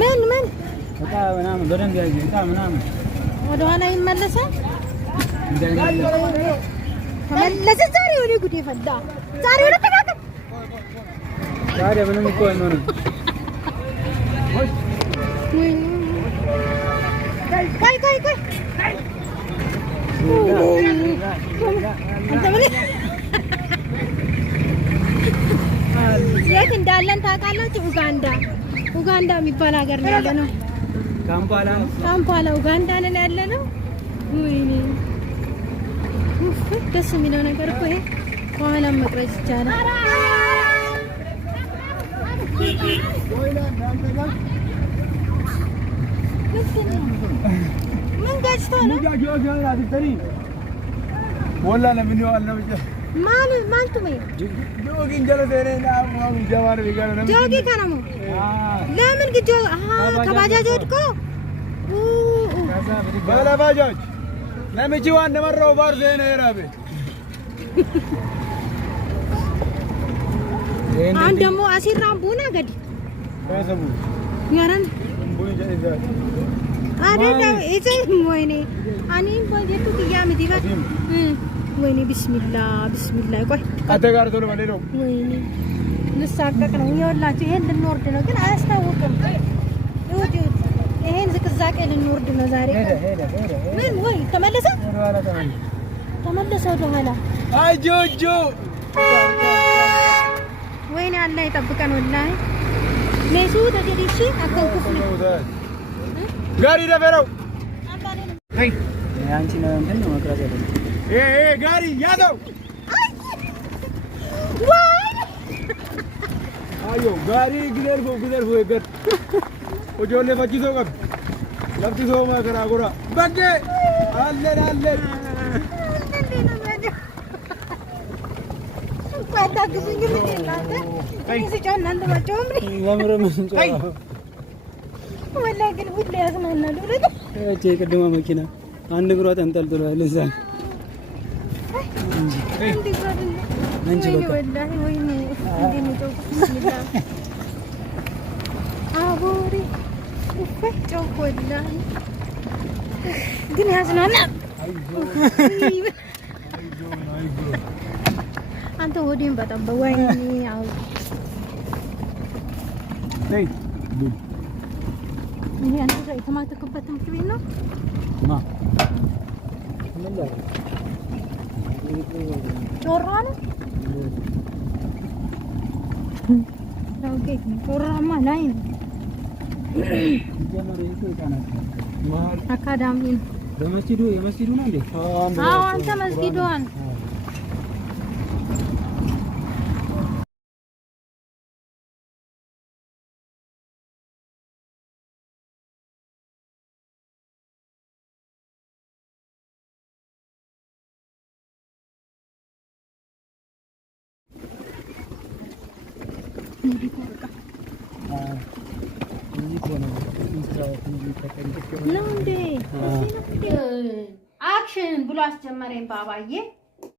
ምን በቃ ምናምን በደንብ ያዥ በቃ ምናምን ወደ ኋላ ይመለሳል ተመለሰ ዛሬ ወደ ጉድ ይፈዳ ዛሬ ወደ ተጋጠ ዛሬ ምንም እኮ አይኖርም ቆይ የት እንዳለን ታውቃላችሁ? ኡጋንዳ የሚባል ሀገር ነው ያለነው። ካምፓላ ኡጋንዳ ነን ያለነው። ወይኔ ደስ የሚለው ነገር እኮ ይሄ ከኋላም መቅረጽ ይቻላል። ምን ገጭቶ ነው? ወላ ለምን ይዋል ነው ማልቱ ነው ጆጊን ጀለሰኔና አሁን ጀማር ቢጋር ነው ጆጊ ከነሙ ለምን ግጆ ከባጃጅ ወድቆ ባለባጃጅ ለምጂ ዋን ደመራው ባር ዘይና ይራበ አሁን ደግሞ አሲራም ቡና ገዲ ወይሰቡ ያረን ቡና ጀይዛ አደዳ እዚህ ወይኔ አኒን በጀቱ ይያም ዲባ ወይኔ ቢስሚላህ ቆይ አተጋር ቶሎ ማለት ነው ወይኔ ልሳቀቅ ነው ይኸውላችሁ ይሄን ልንወርድ ነው ግን አያስታውቅም ይሄን ዝቅዛቄ ልንወርድ ነው ዛሬ ምን ወይ ተመለሰ ወደ ኋላ አይ ጆጆ ወይኔ አላህ ይጠብቀን ወላሂ ሜሱ ተገዲሽ አከንኩፍ ነው ጋሪ ደፈረው አይ አንቺ ነው እንትን ነው መቅረጽ ያለው ጋሪ ያዘው ዋይ አዮ ጋሪ ግደርፎ ይገር ወጆሌ ፈጂቶ ቀብ ለብትሶ ማከራ ጎራ በጌ አለን ታግዙኝ ምን እናንተ ሲጫን አንተ ማጨውም ለምረም እንጫው ወላሂ ግን ሁሌ ያዝናናል ወለደ እጄ ቅድማ መኪና አንድ እግሯ ተንጠልጥሏል እዛ አንቺ በቃ ወላሂ ወይኔ እንደሚጠው ቢስሚላህ አቦሪ ወፈጨው ወላሂ ግን ያዝናናል አንተ ወዲን በጣም በወይኔ አው ነይ ይሄ አንተ ጋር የተማተከበት ትምህርት ቤት ነው ማ ምን ላይ ጮራ ነው ኦኬ ጮራማ ላይ ነው አካዳሚ የመስጂዱ ነው እንዴ አዎ አንተ መስጊዱን አክሽን ብሎ አስጀመረኝ ባባዬ